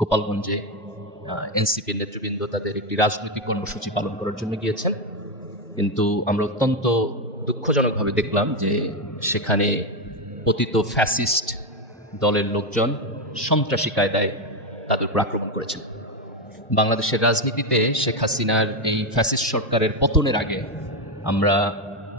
গোপালগঞ্জে এনসিপির নেতৃবৃন্দ তাদের একটি রাজনৈতিক কর্মসূচি পালন করার জন্য গিয়েছেন, কিন্তু আমরা অত্যন্ত দুঃখজনকভাবে দেখলাম যে সেখানে পতিত ফ্যাসিস্ট দলের লোকজন সন্ত্রাসী কায়দায় তাদের উপর আক্রমণ করেছেন। বাংলাদেশের রাজনীতিতে শেখ হাসিনার এই ফ্যাসিস্ট সরকারের পতনের আগে আমরা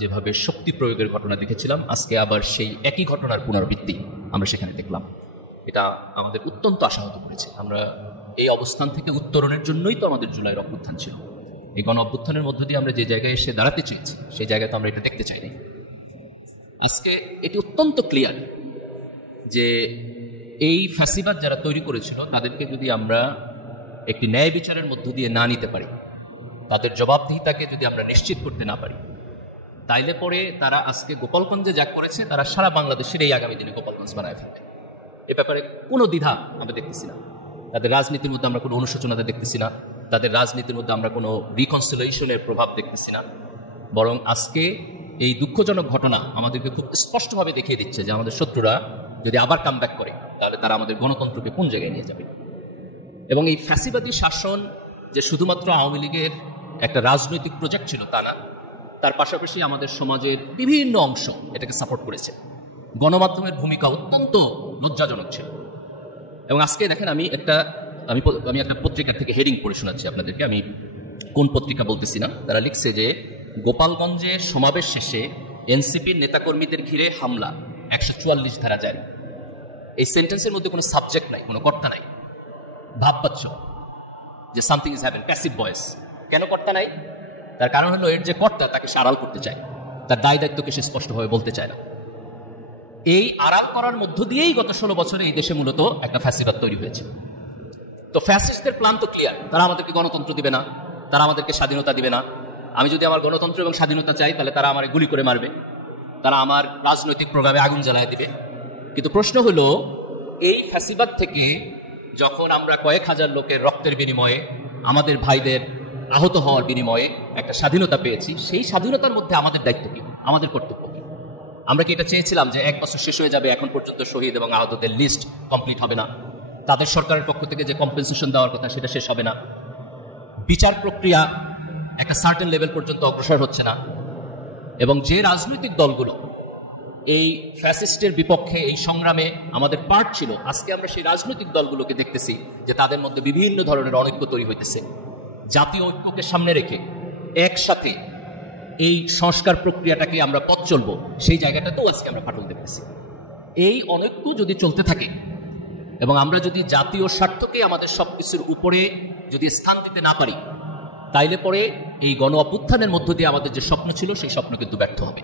যেভাবে শক্তি প্রয়োগের ঘটনা দেখেছিলাম, আজকে আবার সেই একই ঘটনার পুনরাবৃত্তি আমরা সেখানে দেখলাম। এটা আমাদের অত্যন্ত আশাহত করেছে। আমরা এই অবস্থান থেকে উত্তরণের জন্যই তো আমাদের জুলাইয়ের অভ্যুত্থান ছিল। এই গণ অভ্যুত্থানের মধ্য দিয়ে আমরা যে জায়গায় এসে দাঁড়াতে চেয়েছি সেই জায়গায় তো আমরা এটা দেখতে চাইনি। আজকে এটি অত্যন্ত ক্লিয়ার যে এই ফ্যাসিবাদ যারা তৈরি করেছিল তাদেরকে যদি আমরা একটি ন্যায় বিচারের মধ্য দিয়ে না নিতে পারি, তাদের জবাবদিহিতাকে যদি আমরা নিশ্চিত করতে না পারি, তাইলে পরে তারা আজকে গোপালগঞ্জে যা করেছে তারা সারা বাংলাদেশের এই আগামী দিনে গোপালগঞ্জ বানায় ফেলবে। এ ব্যাপারে কোনো দ্বিধা আমরা দেখতেছি না। তাদের রাজনীতির মধ্যে আমরা কোনো অনুশোচনতা দেখতেছি না, তাদের রাজনীতির মধ্যে আমরা কোনো রিকনসিলিয়েশনের প্রভাব দেখতেছি না। বরং আজকে এই দুঃখজনক ঘটনা আমাদেরকে খুব স্পষ্টভাবে দেখিয়ে দিচ্ছে যে আমাদের শত্রুরা যদি আবার কামব্যাক করে তাহলে তারা আমাদের গণতন্ত্রকে কোন জায়গায় নিয়ে যাবে। এবং এই ফ্যাসিবাদী শাসন যে শুধুমাত্র আওয়ামী লীগের একটা রাজনৈতিক প্রজেক্ট ছিল তা না, তার পাশাপাশি আমাদের সমাজের বিভিন্ন অংশ এটাকে সাপোর্ট করেছে। গণমাধ্যমের ভূমিকা অত্যন্ত লজ্জাজনক ছিল। এবং আজকে দেখেন আমি একটা পত্রিকা থেকে হেডিং পড়ে শোনাচ্ছি আপনাদেরকে, আমি কোন পত্রিকা বলতেছি না। তারা লিখছে যে গোপালগঞ্জের সমাবেশ শেষে এনসিপির নেতাকর্মীদের ঘিরে হামলা, 144 ধারা জারি। এই সেন্টেন্সের মধ্যে কোনো সাবজেক্ট নাই, কোনো কর্তা নাই। ভাব পাচ্ছ যে something is happen, passive voice. কেন কর্তা নাই? তার কারণ হলো এর যে কর্তা তাকে সে আড়াল করতে চায়, তার দায় দায়িত্বকে সে স্পষ্টভাবে বলতে চায় না। এই আড়াল করার মধ্য দিয়েই গত 16 বছরে এই দেশে মূলত একটা ফ্যাসিবাদ তৈরি হয়েছে। তো ফ্যাসিস্টদের প্ল্যান তো ক্লিয়ার, তারা আমাদেরকে গণতন্ত্র দিবে না, তারা আমাদেরকে স্বাধীনতা দিবে না। আমি যদি আমার গণতন্ত্র এবং স্বাধীনতা চাই তাহলে তারা আমার গুলি করে মারবে, তারা আমার রাজনৈতিক প্রোগ্রামে আগুন জ্বালায় দিবে। কিন্তু প্রশ্ন হলো এই ফ্যাসিবাদ থেকে যখন আমরা কয়েক হাজার লোকের রক্তের বিনিময়ে, আমাদের ভাইদের আহত হওয়ার বিনিময়ে একটা স্বাধীনতা পেয়েছি, সেই স্বাধীনতার মধ্যে আমাদের দায়িত্ব কি, আমাদের কর্তব্য কি? আমরা কি এটা চেয়েছিলাম যে 1 বছর শেষ হয়ে যাবে, এখন পর্যন্ত শহীদ এবং আহতদের লিস্ট কমপ্লিট হবে না, তাদের সরকারের পক্ষ থেকে যে কম্পেনসেশন দেওয়ার কথা সেটা শেষ হবে না, বিচার প্রক্রিয়া একটা সার্টেন লেভেল পর্যন্ত অগ্রসর হচ্ছে না, এবং যে রাজনৈতিক দলগুলো এই ফ্যাসিস্টের বিপক্ষে এই সংগ্রামে আমাদের পার্ট ছিল, আজকে আমরা সেই রাজনৈতিক দলগুলোকে দেখতেছি যে তাদের মধ্যে বিভিন্ন ধরনের অনৈক্য তৈরি হইতেছে। জাতীয় ঐক্যকে সামনে রেখে একসাথে এই সংস্কার প্রক্রিয়াটাকে আমরা পথ চলবো, সেই জায়গাটাতেও আজকে আমরা ফাটল দেখতেছি। এই অনৈক্য যদি চলতে থাকে এবং আমরা যদি জাতীয় স্বার্থকে আমাদের সবকিছুর উপরে যদি স্থান দিতে না পারি, তাইলে পরে এই গণ অভ্যুত্থানের মধ্য দিয়ে আমাদের যে স্বপ্ন ছিল সেই স্বপ্ন কিন্তু ব্যর্থ হবে।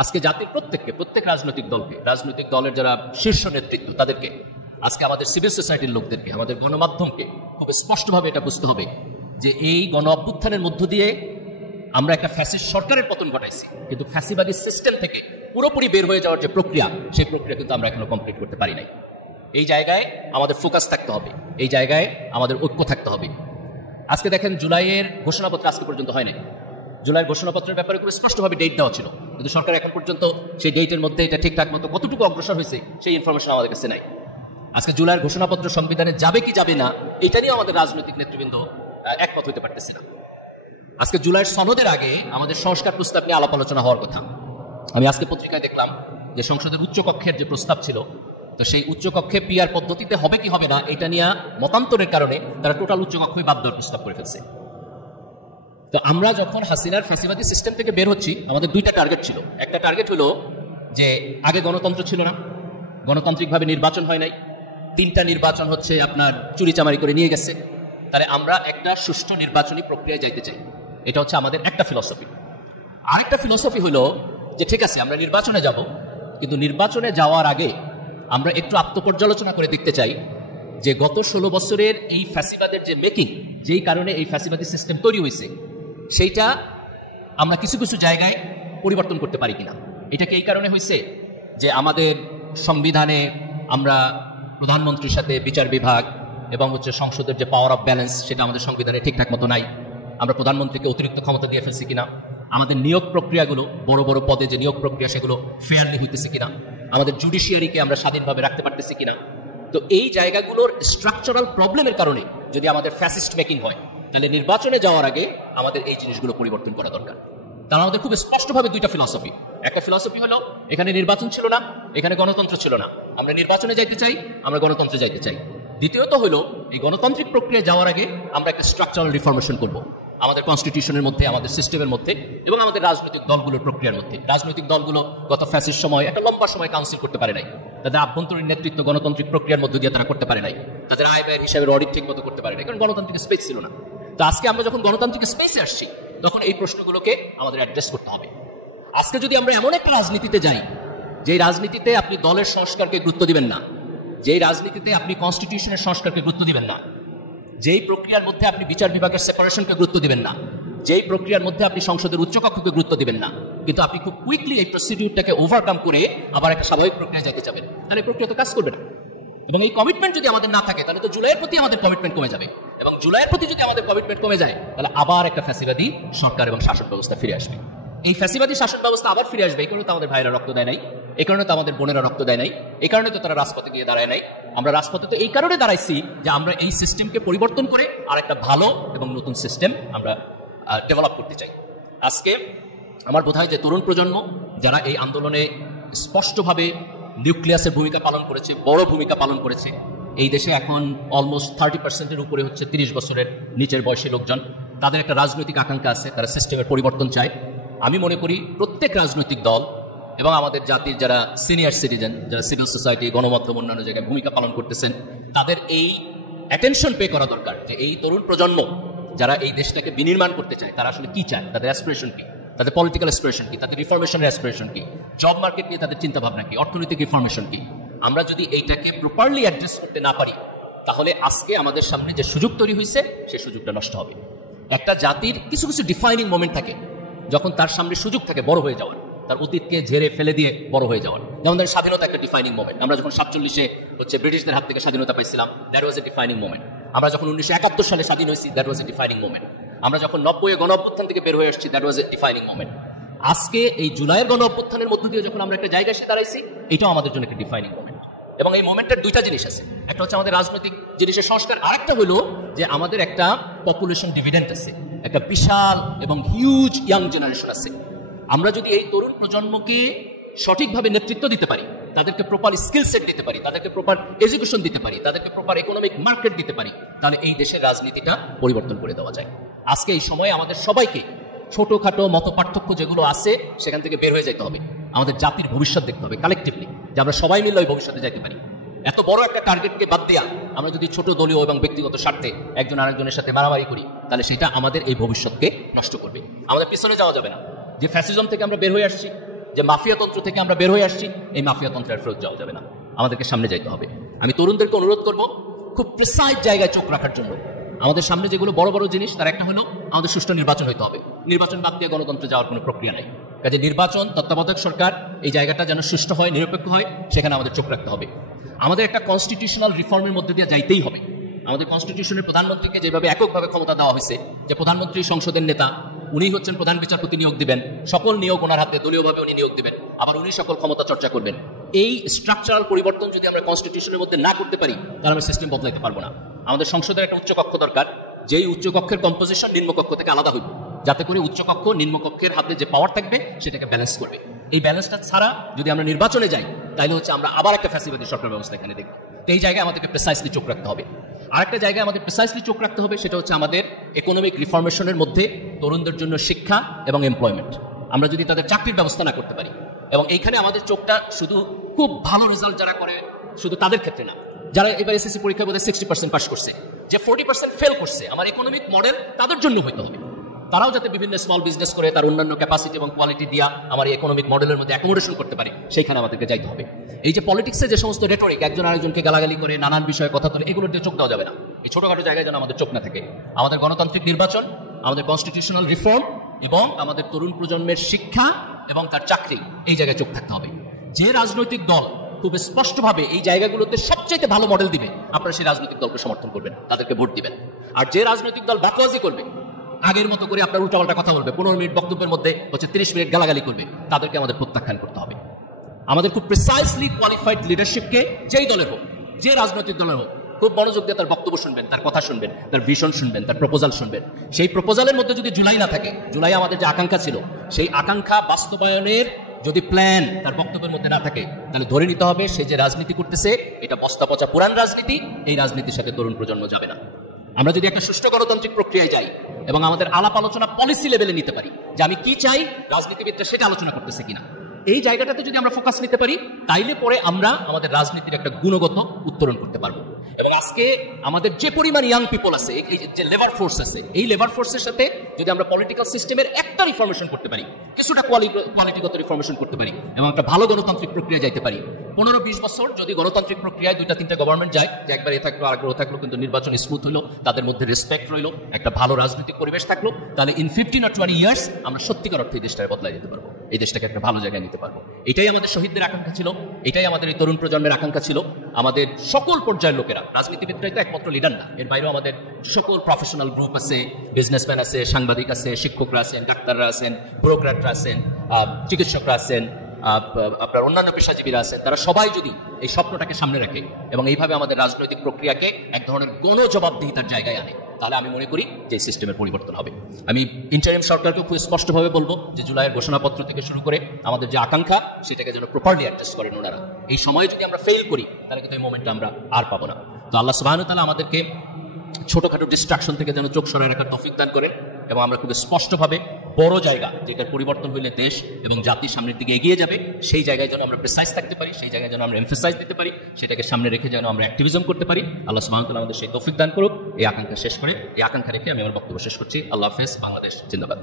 আজকে জাতির প্রত্যেক রাজনৈতিক দলকে, রাজনৈতিক দলের যারা শীর্ষ নেতৃত্ব তাদেরকে, আজকে আমাদের সিভিল সোসাইটির লোকদেরকে, আমাদের গণমাধ্যমকে খুব স্পষ্টভাবে এটা বুঝতে হবে যে এই গণ অভ্যুত্থানের মধ্য দিয়ে আমরা একটা ফ্যাসিস্ট সরকারের পতন ঘটাইছি, কিন্তু ফ্যাসিবাদী সিস্টেম থেকে পুরোপুরি বের হয়ে যাওয়ার যে প্রক্রিয়া, সেই প্রক্রিয়া কিন্তু আমরা এখনো কমপ্লিট করতে পারি নাই। এই জায়গায় আমাদের ফোকাস থাকতে হবে, এই জায়গায় আমাদের ঐক্য থাকতে হবে। আজকে দেখেন জুলাইয়ের ঘোষণাপত্র আজকে পর্যন্ত হয়নি। জুলাইয়ের ঘোষণাপত্রের ব্যাপারে খুব স্পষ্টভাবে ডেট দেওয়া ছিল, কিন্তু সরকার এখন পর্যন্ত সেই ডেটের মধ্যে এটা ঠিকঠাক মতো কতটুকু অগ্রসর হয়েছে সেই ইনফরমেশন আমাদের কাছে নাই। আজকে জুলাইয়ের ঘোষণাপত্র সংবিধানে যাবে কি যাবে না, এটা নিয়ে আমাদের রাজনৈতিক নেতৃবৃন্দ একমত হতে পারতেছে না। আজকে জুলাইয়ের সনদের আগে আমাদের সংস্কার প্রস্তাব নিয়ে আলাপ আলোচনা হওয়ার কথা। আমি আজকে পত্রিকায় দেখলাম যে সংসদের উচ্চকক্ষের যে প্রস্তাব ছিল, তো সেই উচ্চকক্ষে পিআর পদ্ধতিতে হবে কি হবে না এটা নিয়ে মতান্তরের কারণে তারা টোটাল উচ্চকক্ষই বাদ দেওয়ার প্রস্তাব করে ফেলছে। তো আমরা যখন হাসিনার ফ্যাসিবাদী সিস্টেম থেকে বের হচ্ছি, আমাদের 2টা টার্গেট ছিল। একটা টার্গেট হলো যে আগে গণতন্ত্র ছিল না, গণতান্ত্রিকভাবে নির্বাচন হয় নাই, 3টা নির্বাচন হচ্ছে আপনার চুরিচামারি করে নিয়ে গেছে, তাহলে আমরা একটা সুষ্ঠু নির্বাচনী প্রক্রিয়ায় যাইতে চাই। এটা হচ্ছে আমাদের একটা ফিলসফি। আরেকটা ফিলসফি হলো যে ঠিক আছে আমরা নির্বাচনে যাব, কিন্তু নির্বাচনে যাওয়ার আগে আমরা একটু আত্মপর্যালোচনা করে দেখতে চাই যে গত 16 বছরের এই ফ্যাসিবাদের যে মেকিং, যেই কারণে এই ফ্যাসিবাদী সিস্টেম তৈরি হয়েছে, সেইটা আমরা কিছু কিছু জায়গায় পরিবর্তন করতে পারি কিনা। এটাকে এই কারণে হয়েছে যে আমাদের সংবিধানে আমরা প্রধানমন্ত্রীর সাথে বিচার বিভাগ এবং হচ্ছে সংসদের যে পাওয়ার অফ ব্যালেন্স সেটা আমাদের সংবিধানে ঠিকঠাক মতো নাই, আমরা প্রধানমন্ত্রীকে অতিরিক্ত ক্ষমতা দিয়ে ফেলছি কিনা, আমাদের নিয়োগ প্রক্রিয়াগুলো বড় বড় পদে যে নিয়োগ প্রক্রিয়া সেগুলো ফেয়ারলি হইতেছে কিনা, আমাদের জুডিশিয়ারিকে আমরা স্বাধীনভাবে রাখতে পারতেছি কিনা, তো এই জায়গাগুলোর স্ট্রাকচারাল প্রবলেমের কারণে যদি আমাদের ফ্যাসিস্ট মেকিং হয়, তাহলে নির্বাচনে যাওয়ার আগে আমাদের এই জিনিসগুলো পরিবর্তন করা দরকার। তাহলে আমাদের খুব স্পষ্টভাবে দুইটা ফিলসফি, একটা ফিলসফি হলো এখানে নির্বাচন ছিল না, এখানে গণতন্ত্র ছিল না, আমরা নির্বাচনে যাইতে চাই, আমরা গণতন্ত্রে যাইতে চাই। দ্বিতীয়ত হলো এই গণতান্ত্রিক প্রক্রিয়া যাওয়ার আগে আমরা একটা স্ট্রাকচারাল রিফরমেশন করব আমাদের কনস্টিটিউশনের মধ্যে, আমাদের সিস্টেমের মধ্যে এবং আমাদের রাজনৈতিক দলগুলোর প্রক্রিয়ার মধ্যে। রাজনৈতিক দলগুলো গত ফ্যাসিস্ট সময় একটা লম্বা সময় কাউন্সিল করতে পারে নাই, তাদের আভ্যন্তরীণ নেতৃত্ব গণতান্ত্রিক প্রক্রিয়ার মধ্যে দিয়ে তারা করতে পারে নাই, তাদের আয় ব্যয়ের হিসাবের অডিট ঠিক মতো করতে পারে নাই, কারণ গণতান্ত্রিক স্পেস ছিল না। তো আজকে আমরা যখন গণতান্ত্রিক স্পেসে আসছি, তখন এই প্রশ্নগুলোকে আমাদের অ্যাড্রেস করতে হবে। আজকে যদি আমরা এমন একটা রাজনীতিতে যাই, যে রাজনীতিতে আপনি দলের সংস্কারকে গুরুত্ব দিবেন না, যেই রাজনীতিতে আপনি কনস্টিটিউশনের সংস্কারকে গুরুত্ব দিবেন না, যেই প্রক্রিয়ার মধ্যে আপনি বিচার বিভাগের সেপারেশনকে গুরুত্ব দিবেন না, যেই প্রক্রিয়ার মধ্যে আপনি সংসদের উচ্চকক্ষকে গুরুত্ব দিবেন না, কিন্তু আপনি খুব কুইকলি এই প্রসিডিউরটাকে ওভারকাম করে আবার একটা স্বাভাবিক প্রক্রিয়া যেতে যাবেন, তাহলে প্রক্রিয়া তো কাজ করবে না। এবং এই কমিটমেন্ট যদি আমাদের না থাকে, তাহলে তো জুলাইয়ের প্রতি আমাদের কমিটমেন্ট কমে যাবে, এবং জুলাইয়ের প্রতি যদি আমাদের কমিটমেন্ট কমে যায়, তাহলে আবার একটা ফ্যাসিবাদী সরকার এবং শাসন ব্যবস্থা ফিরে আসবে। এই ফ্যাসিবাদী শাসন ব্যবস্থা আবার ফিরে আসবে। এই কারণে তো আমাদের ভাইয়েরা রক্ত দেয় নাই, এই কারণে তো আমাদের বোনেরা রক্ত দেয় নাই, এই কারণে তো তারা রাজপথে গিয়ে দাঁড়ায় নাই। আমরা রাজপথে তো এই কারণে দাঁড়াইছি যে আমরা এই সিস্টেমকে পরিবর্তন করে আর একটা ভালো এবং নতুন সিস্টেম আমরা ডেভেলপ করতে চাই। আজকে আমার বোধ হয় যে তরুণ প্রজন্ম যারা এই আন্দোলনে স্পষ্টভাবে নিউক্লিয়াসের ভূমিকা পালন করেছে, বড় ভূমিকা পালন করেছে, এই দেশে এখন অলমোস্ট 30% উপরে হচ্ছে 30 বছরের নিচের বয়সী লোকজন, তাদের একটা রাজনৈতিক আকাঙ্ক্ষা আছে, তারা সিস্টেমের পরিবর্তন চায়। আমি মনে করি প্রত্যেক রাজনৈতিক দল এবং আমাদের জাতির যারা সিনিয়র সিটিজেন, যারা সিভিল সোসাইটি, গণমাধ্যম, অন্যান্য জায়গায় ভূমিকা পালন করতেছেন, তাদের এই অ্যাটেনশন পে করা দরকার যে এই তরুণ প্রজন্ম যারা এই দেশটাকে বিনির্মাণ করতে চায়, তারা আসলে কি চায়, তাদের অ্যাসপিরেশন কি, তাদের পলিটিক্যাল অ্যাসপিরেশন কি, তাদের রিফরমেশনের অ্যাসপিরেশন কি, জব মার্কেট নিয়ে তাদের চিন্তা ভাবনা কি, অর্থনৈতিক রিফরমেশন কি। আমরা যদি এইটাকে প্রপারলি অ্যাড্রেস করতে না পারি, তাহলে আজকে আমাদের সামনে যে সুযোগ তৈরি হয়েছে সেই সুযোগটা নষ্ট হবে। একটা জাতির কিছু কিছু ডিফাইনিং মোমেন্ট থাকে, যখন তার সামনে সুযোগ থাকে বড় হয়ে যাওয়ার, তার অতীতকে ঝেড়ে ফেলে দিয়ে বড় হয়ে যাওয়ার। যেমন ধরেন স্বাধীনতা একটা ডিফাইনিং মোমেন্ট। আমরা যখন 47-এ ব্রিটিশদের হাত থেকে স্বাধীনতা পাইছিলাম, that was A defining moment. আমরা যখন 1971 সালে স্বাধীন হয়েছি, that was A defining moment. আমরা যখন 90-এ গণ অভ্যুত্থান থেকে বের হয়ে আসছি, that was A defining moment. আজকে এই জুলাইয়ের গণ অভ্যুত্থানের মধ্য দিয়ে যখন আমরা একটা জায়গায় এসে দাঁড়াইছি, এটাও আমাদের জন্য একটা ডিফাইনিং মোমেন্ট। এবং এই মোমেন্টের দুইটা জিনিস আছে, একটা হচ্ছে আমাদের রাজনৈতিক জিনিসের সংস্কার, আরেকটা হলো যে আমাদের একটা পপুলেশন ডিভিডেন্ট আছে, একটা বিশাল এবং হিউজ ইয়াং জেনারেশন আছে। আমরা যদি এই তরুণ প্রজন্মকে সঠিকভাবে নেতৃত্ব দিতে পারি, তাদেরকে প্রপার স্কিল সেট দিতে পারি, তাদেরকে প্রপার এডুকেশন দিতে পারি, তাদেরকে প্রপার ইকোনমিক মার্কেট দিতে পারি, তাহলে এই দেশের রাজনীতিটা পরিবর্তন করে দেওয়া যায়। আজকে এই সময়ে আমাদের সবাইকে ছোটখাটো মত পার্থক্য যেগুলো আছে সেখান থেকে বের হয়ে যেতে হবে, আমাদের জাতির ভবিষ্যৎ দেখতে হবে কালেকটিভলি, যে আমরা সবাই মিলে ওই ভবিষ্যতে যেতে পারি। এত বড় একটা টার্গেটকে বাদ দেয়া আমরা যদি ছোট দলীয় এবং ব্যক্তিগত স্বার্থে একজন আরেকজনের সাথে মারামারি করি, তাহলে সেটা আমাদের এই ভবিষ্যৎকে নষ্ট করবে। আমাদের পিছনে যাওয়া যাবে না। যে ফ্যাসিজম থেকে আমরা বের হয়ে আসছি, যে মাফিয়াতন্ত্র থেকে আমরা বের হয়ে আসছি, এই মাফিয়াতন্ত্রের ফেরত যাওয়া যাবে না, আমাদেরকে সামনে যাইতে হবে। আমি তরুণদেরকে অনুরোধ করব খুব প্রিসাইজ জায়গায় চোখ রাখার জন্য। আমাদের সামনে যেগুলো বড় বড় জিনিস, তার একটা হলো আমাদের সুষ্ঠু নির্বাচন হইতে হবে। নির্বাচন বাদ দিয়ে গণতন্ত্রে যাওয়ার কোনো প্রক্রিয়া নেই। কাজে নির্বাচন, তত্ত্বাবধায়ক সরকার, এই জায়গাটা যেন সুষ্ঠু হয়, নিরপেক্ষ হয়, সেখানে আমাদের চোখ রাখতে হবে। আমাদের একটা কনস্টিটিউশনাল রিফর্মের মধ্যে দিয়ে যাইতেই হবে। আমাদের কনস্টিটিউশনের প্রধানমন্ত্রীকে যেভাবে এককভাবে ক্ষমতা দেওয়া হয়েছে, যে প্রধানমন্ত্রী সংসদের নেতা, উনি হচ্ছেন প্রধান বিচারপতি নিয়োগ দিবেন, সকল নিয়োগ ওনার হাতে, দলীয়ভাবে উনি নিয়োগ দিবেন, আবার উনি সকল ক্ষমতা চর্চা করবেন। এই স্ট্রাকচারাল পরিবর্তন যদি আমরা কনস্টিটিউশনের মধ্যে না করতে পারি, তাহলে আমরা সিস্টেম বদলাইতে পারবো না। আমাদের সংসদের একটা উচ্চকক্ষ দরকার, যেই উচ্চকক্ষের কম্পোজিশন নিম্নকক্ষ থেকে আলাদা হইব, যাতে করে উচ্চকক্ষ নিম্নকক্ষের হাতে যে পাওয়ার থাকবে সেটাকে ব্যালেন্স করবে। এই ব্যালেন্সটা ছাড়া যদি আমরা নির্বাচনে যাই, তাহলে হচ্ছে আমরা আবার একটা ফ্যাসিবাদী সরকার ব্যবস্থা এখানে দেখব। তো এই জায়গায় আমাদেরকে প্রিসাইসলি চোখ রাখতে হবে। আরেকটা জায়গায় আমাদের প্রিসাইসলি চোখ রাখতে হবে, সেটা হচ্ছে আমাদের ইকোনমিক রিফরমেশনের মধ্যে তরুণদের জন্য শিক্ষা এবং এমপ্লয়মেন্ট। আমরা যদি তাদের চাকরির ব্যবস্থা না করতে পারি, এবং এইখানে আমাদের চোখটা শুধু খুব ভালো রেজাল্ট যারা করে শুধু তাদের ক্ষেত্রে না, যারা এবার এসএসসি পরীক্ষার মধ্যে 60% পাস করছে, যে 40% ফেল করছে, আমার ইকোনমিক মডেল তাদের জন্য হইতে হবে। তারাও যাতে বিভিন্ন স্মল বিজনেস করে তার অন্যান্য ক্যাপাসিটি এবং কোয়ালিটি দিয়া আমার এই ইকোনমিক মডেলের মধ্যে অ্যাকোমোডেশন করতে পারে, সেইখানে আমাদেরকে যাইতে হবে। এই যে পলিটিক্সে যে সমস্ত রেটরিক, একজন আরেকজনকে গালাগালি করে নানান বিষয়ে কথা তোলে, এগুলোর দিয়ে চোখ দেওয়া যাবে না। এই ছোটখাটো জায়গায় যেন আমাদের চোখ না থাকে। আমাদের গণতান্ত্রিক নির্বাচন, আমাদের কনস্টিটিউশনাল রিফর্ম এবং আমাদের তরুণ প্রজন্মের শিক্ষা এবং তার চাকরি, এই জায়গায় চোখ থাকতে হবে। যে রাজনৈতিক দল খুব স্পষ্টভাবে এই জায়গাগুলোতে সবচাইতে ভালো মডেল দিবে, আপনারা সেই রাজনৈতিক দলকে সমর্থন করবেন, তাদেরকে ভোট দিবেন। আর যে রাজনৈতিক দল বাকওয়াজি করবে, আগের মতো করে আপনার উল্টাপাল্টা কথা বলবে, 15 মিনিট বক্তব্যের মধ্যে 30 মিনিট গালাগালি করবে, তাদেরকে আমাদের প্রত্যাখ্যান করতে হবে। আমাদের খুব প্রিসাইসলি কোয়ালিফাইড লিডারশিপকে, যেই দলের হোক, যে রাজনৈতিক দলের হোক, খুব মনোযোগ দিয়ে তার বক্তব্য শুনবেন, তার কথা শুনবেন, তার ভিশন শুনবেন, তার প্রপোজাল শুনবেন। সেই প্রপোজালের মধ্যে যদি জুলাই না থাকে, জুলাই আমাদের যে আকাঙ্ক্ষা ছিল, সেই আকাঙ্ক্ষা বাস্তবায়নের যদি প্ল্যান তার বক্তব্যের মধ্যে না থাকে, তাহলে ধরে নিতে হবে সে যে রাজনীতি করতেছে এটা বস্তা পচা পুরান রাজনীতি, এই রাজনীতির সাথে তরুণ প্রজন্ম যাবে না। আমরা যদি একটা সুষ্ঠু গণতান্ত্রিক প্রক্রিয়ায় যাই এবং আমাদের আলাপ আলোচনা পলিসি লেভেলে নিতে পারি, যে আমি কি চাই, রাজনীতিবিদরা সেটা আলোচনা করতেছে কিনা, এই জায়গাটাতে যদি আমরা ফোকাস নিতে পারি, তাইলে পরে আমরা আমাদের রাজনীতির একটা গুণগত উত্তরণ করতে পারবো। এবং আজকে আমাদের যে পরিমাণ ইয়াং পিপল আছে, এই যে লেবার ফোর্স আছে, এই লেবার ফোর্সের সাথে যদি আমরা পলিটিক্যাল সিস্টেমের একটা রিফরমেশন করতে পারি, কিছুটা কোয়ালিটিগত রিফরমেশন করতে পারি এবং একটা ভালো গণতান্ত্রিক প্রক্রিয়া যাইতে পারি, 15-20 বছর যদি গণতান্ত্রিক প্রক্রিয়ায় 2-3টা গভর্নমেন্ট যায়, যে একবার এ থাকলো আগ্রহ থাকলো, কিন্তু নির্বাচন স্মুথ হলো, তাদের মধ্যে রেসপেক্ট রইলো, একটা ভালো রাজনৈতিক পরিবেশ থাকলো, তাহলে ইন 15 or 20 ইয়ার্স আমরা সত্যিকার অর্থে এই দেশটাকে বদলাই দিতে পারবো, এই দেশটাকে একটা ভালো জায়গায় নিতে পারবো। এটাই আমাদের শহীদদের আকাঙ্ক্ষা ছিল, এটাই আমাদের এই তরুণ প্রজন্মের আকাঙ্ক্ষা ছিল। আমাদের সকল পর্যায়ের লোকেরা, রাজনীতিবিদরাই তো একমাত্র লিডার না, এর বাইরেও আমাদের সকল প্রফেশনাল গ্রুপ আছে, বিজনেসম্যান আছে, সাংবাদিক আছে, শিক্ষকরা আছেন, ডাক্তাররা আছেন, ব্যুরোক্র্যাটরা আছেন, চিকিৎসকরা আছেন, আপনার অন্যান্য পেশাজীবীরা আছেন, তারা সবাই যদি এই স্বপ্নটাকে সামনে রাখে এবং এইভাবে আমাদের রাজনৈতিক প্রক্রিয়াকে এক ধরনের গণজবাবদিহিতার জায়গায় আনে, তাহলে আমি মনে করি যে সিস্টেমের পরিবর্তন হবে। আমি ইন্টারিম সরকারকে খুব স্পষ্টভাবে বলবো যে জুলাইয়ের ঘোষণাপত্র থেকে শুরু করে আমাদের যে আকাঙ্ক্ষা, সেটাকে যেন প্রপারলি অ্যাডজাস্ট করেন ওনারা। এই সময়ে যদি আমরা ফেল করি, তাহলে কিন্তু এই মোমেন্টটা আমরা আর পাবো না। তো আল্লাহ সুবহানাহু ওয়া তাআলা আমাদেরকে ছোটখাটো ডিস্ট্রাকশন থেকে যেন চোখ সরায় রাখার তৌফিক দান করেন এবং আমরা খুব স্পষ্টভাবে বড় জায়গা, যেটার পরিবর্তন হইলে দেশ এবং জাতির সামনের দিকে এগিয়ে যাবে, সেই জায়গায় যেন আমরা প্রিসাইজ থাকতে পারি, সেই জায়গায় যেন আমরা এমফাসাইজ দিতে পারি, সেটাকে সামনে রেখে যেন আমরা অ্যাক্টিভিজম করতে পারি। আল্লাহ সুবহানাহু ওয়া তাআলা আমাদের সেই তৌফিক দান করুক। এই আকাঙ্ক্ষা রেখে আমি আমার বক্তব্য শেষ করছি। আল্লাহ হাফেজ। বাংলাদেশ জিন্দাবাদ।